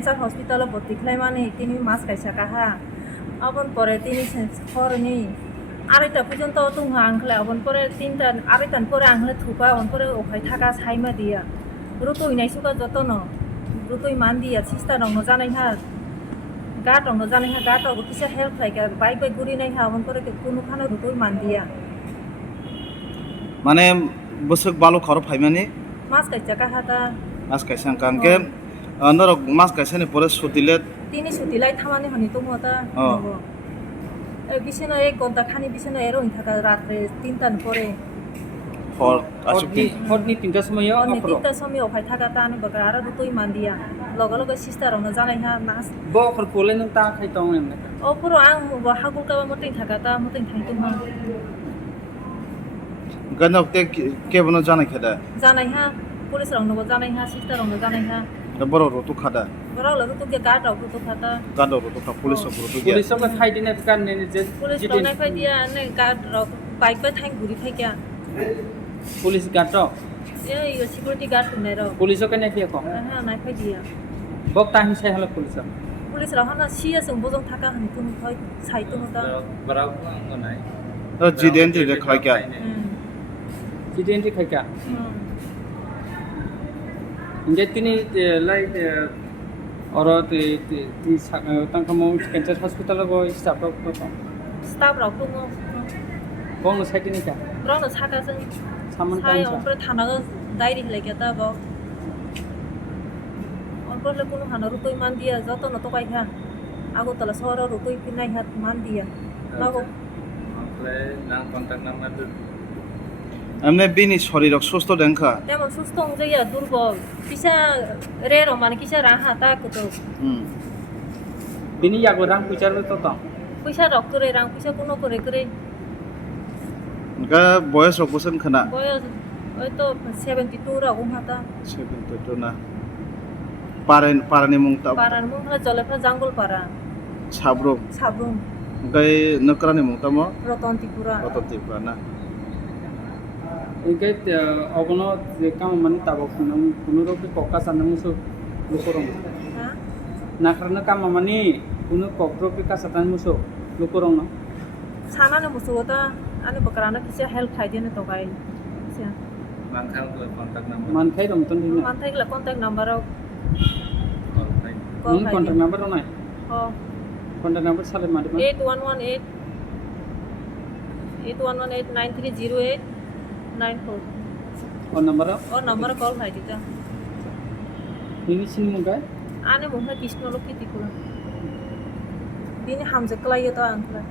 cancer হসপিটালে ভর্তি খাইমানি তিনি মাছ খাইছা কাহা আবন পরে তিনি হরনি আড়াইটা পর্যন্ত তুংহা আংখলে আবন পরে তিনটা আড়াইটান পরে আংখলে থুপা আবন পরে ওখাই থাকা সাইমা দিয়া রুতুই নাইসুকা যতন রুতুই মান দিয়া সিস্টা রং জানাই হা গাট রং জানাই হা গাট অব কিসা হেল্প খাইকা বাইক বাইক ঘুরি নাই হা আবন পরে কোনো খানে রুতুই মান দিয়া মানে বসক বালো খরপ হাইমানি মাছ খাইছা কাহাটা মাছ খাইছাং কানকে নরক মাছ খাইছানি পরে সুতিলে তিনি সুতিলাই থামানি হনি তুমতা বিছানা 1 ঘন্টা খানি বিছানা এরোই থাকা রাতে 3টান পরে হর আসুকি হরনি 3টা সময়ও অনে 3টা সময় ওখাই থাকা তানি বকা আর রুতুই মান দিয়া লগে লগে সিস্টার রং জানাই হা মাছ bo khor pole nang ta khai tong em ও পুরো আং হাগুল কা মতিং থাকা তা মতিং থাই তুমা গানক তে কেবন জানাই খেদা জানাই হা পুলিশ রং নব জানাই হা সিস্টার রং জানাই হা বড় রতু খাদা বড় লগে তো গাট রং তো খাতা গাদ রতু খা পুলিশ রতু গিয়া পুলিশ সব খাই দিনে কান নে যে পুলিশ রং নাই ফাই দিয়া নে গাট রং বাইক বাই থাই ঘুরি থাইকা পুলিশ গাটো এই সিকিউরিটি গার্ড নাই র পুলিশ কে নাই কি কম হ্যাঁ নাই ফাই দিয়া বক তা হিসাই হলো পুলিশ পুলিশ রহনা সিয়া সং বজং থাকা হনি তুম হয় ছাই তুমতা বরাও নাই জিদেন তে খাইকা জিদেন্টি খাইকা इंगे तिनी लाई और ती तंका मो कैंसर हॉस्पिटल गो स्टाफ रक तो स्टाफ रक तो बंग साइटिनि का रन साका जों सामान साय ओमफ्राय थानागा डायरि हलायगा ता ब ओमफ्राय कोनो हाना रुतै मान दिया जतन तो काइहा आगो तला सहर रुतै पिनाइ हात मान दिया नागो ओमफ्राय नाम कन्टाक्ट नाम्बार এমনি বিনি শরীর সুস্থ দেখা তেমন সুস্থ হইয়া দুর্বল কিসা রে র মানে কিসা রাহা তা কত বিনি ইয়াগো রাং বিচার তো তো পয়সা ডক্টরে রাং পয়সা কোনো করে করে গা বয়স অবসন খানা বয়স ওই তো 72 রা উমাতা 72 না পারানি মুংতা পারান মুংলা জলেফা জাঙ্গল পারা সাবরুম গাই নকরানি মুংতাম রতন ত্রিপুরা না इंगे अगनो काम माने ताबो कुनु रोके कक्का सानमुसु लुकोरं हां नाखरना काम माने कुनु कक्रोके का सातान मुसु लुकोरं न सानाने मुसुता आने बकराना किसे हेल्प खाइ देने तो गाय से मानखाय कन्टाक्ट नम्बर मानखाय दं तन दिना मानखाय ला कन्टाक्ट नम्बर कन्टाक्ट नम्बर नय हो कन्टाक्ट नम्बर साले मादि 8118 94 और नंबर कॉल भाई दीता बिनि सिन मुगा आने मुहा कृष्ण लोकी तिपुरा बिनि हामजे क्लायो त आंखला